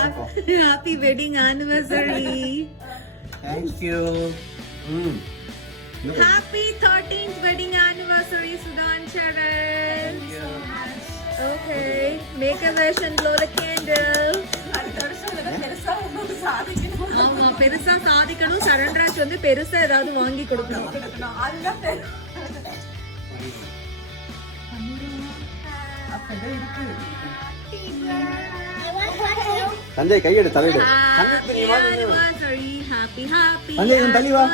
Happy wedding anniversary. Thank you. Happy 13th wedding anniversary, Sudha and Sharon. Okay, make a wish and blow the candle. ஆமா பெருசா சாதிக்கணும். சரண்ராஜ் வந்து பெருசா ஏதாவது வாங்கி கொடுக்கணும். சஞ்சய் கையெடு தலையிடு. Happy happy சஞ்சய் கொஞ்சம் தள்ளி வா.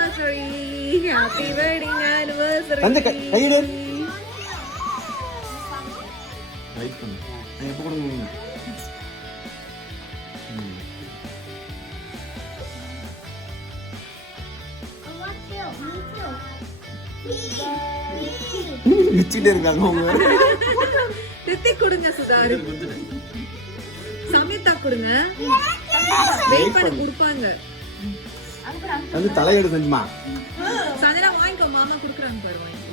Happy wedding anniversary. சஞ்சய் கையெடு. வெயிட் பண்ணு. நான் எப்போ கொடுங்க. விச்சிட்டே இருக்காங்க அவங்க. ரித்திக் கொடுங்க சுதார். சமிதா கொடுங்க. வெயிட் பண்ணி கொடுப்பாங்க. வந்து தலையெடு செஞ்சுமா. சஞ்சனா வாங்கிக்கோ, மாமா குடுக்குறாங்க பாரு வாங்கிக்கோ.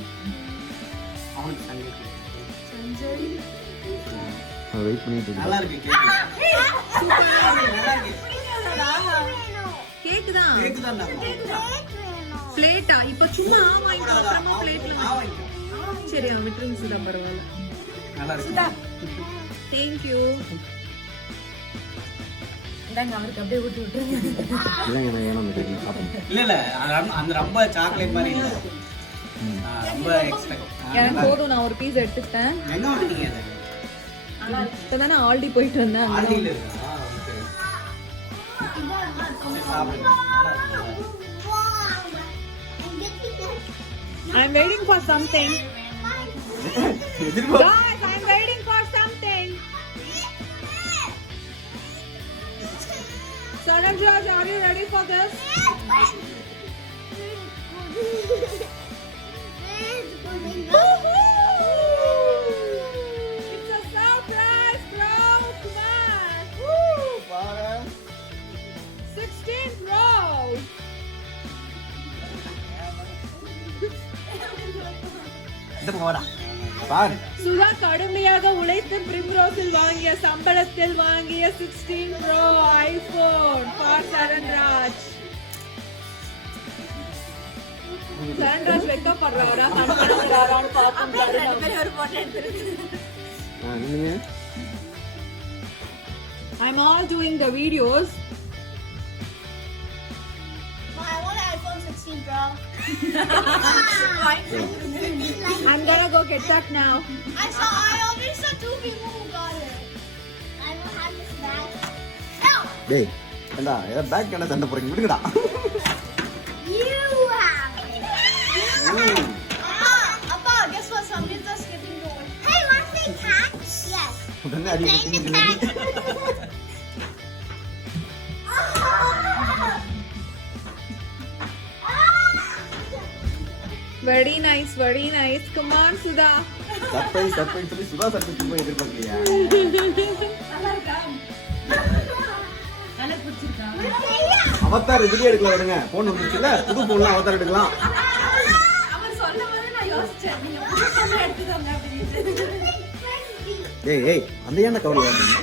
சஞ்சய் வெயிட் பண்ணிட்டு இருக்கேன். நல்லா இருக்கு கேக். கேக் தான். கேக் தான். பிளேட்டா? இப்ப சும்மா வாங்கிக்கோ, அப்புறமா பிளேட்ல வாங்கிக்கோ. சரி விட்டுருங்க சுதா, பரவாயில்ல. நல்லா இருக்கு. Thank you. இந்தாங்க அவருக்கு அப்படியே ஊட்டி விட்டுருங்க. இல்லைங்க நான் ஏனோ கேட்கல சாப்பிடுங்க. இல்ல அந்த ரொம்ப சாக்லேட் மாதிரி இல்ல. ரொம்ப எக்ஸ்பெக்ட். எனக்கு போதும், நான் ஒரு பீஸ் எடுத்துட்டேன். எங்க வாங்குனீங்க அது? இப்பதானே ஆல்டி போயிட்டு வந்தேன். ஆல்டில இருக்கா? ஓகே. சாப்பிடுங்க. I'm waiting for something. Guys, I'm waiting for something. Saranjaj, are you ready for this? It's a surprise, bro. Come on. Woo! 16th row. இந்த போடா. பார். சுதா கடுமையாக உழைத்து பிரிம்ரோஸில் வாங்கிய சம்பளத்தில் வாங்கிய 16 Pro iPhone for Charanraj. Charanraj வெக்கப்படுறாரா? கண்படுறாரான்னு பார்ப்போம். நீங்க I'm all doing the videos. I want an iPhone 16 Pro. I'm gonna go get that now. I already saw 2 people who got it. I will have this bag. No! டேய் ஏண்டா ஏதோ back என்ன சண்டை போறீங்க விடுங்கடா. You have it. Appa, guess what? Somebody's just skipping door. Hey, want to play catch? Yes. உடனே அடி Playing the பண்ணிட்டு catch. Very nice, very nice. Come on, Sudha. Surprise சொல்லி சுதா சர்ப்ரைஸ் போய் எதிர்பார்க்கலையா? அவதார் இதுலயே எடுக்கலாம் விடுங்க. போன் வந்துச்சுல, புது போன்ல அவதார் எடுக்கலாம். ஏய் அந்த ஏன்டா கவலை வரீங்க?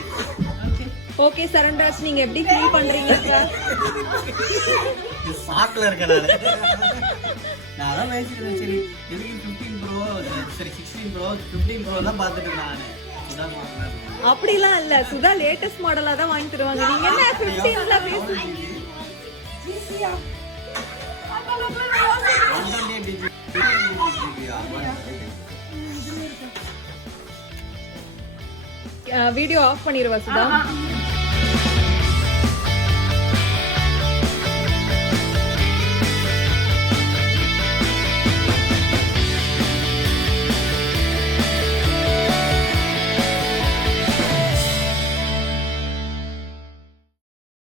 ஓகே சரண்ராஜ், நீங்க எப்படி ஃபீல் பண்றீங்க? சாக்ல இருக்க நான் அதான் பேசிக்கிறேன். சரி எதுக்கு 15 ப்ரோ சரி 16 ப்ரோ 15 ப்ரோ தான் பார்த்துட்டு நான் இதான் வாங்குறேன். அப்படிலாம் இல்ல, சுதா லேட்டஸ்ட் மாடலா தான் வாங்கி தருவாங்க. நீங்க என்ன 15ல பேசுறீங்க? வீடியோ ஆஃப் பண்ணிடுவா சுதா.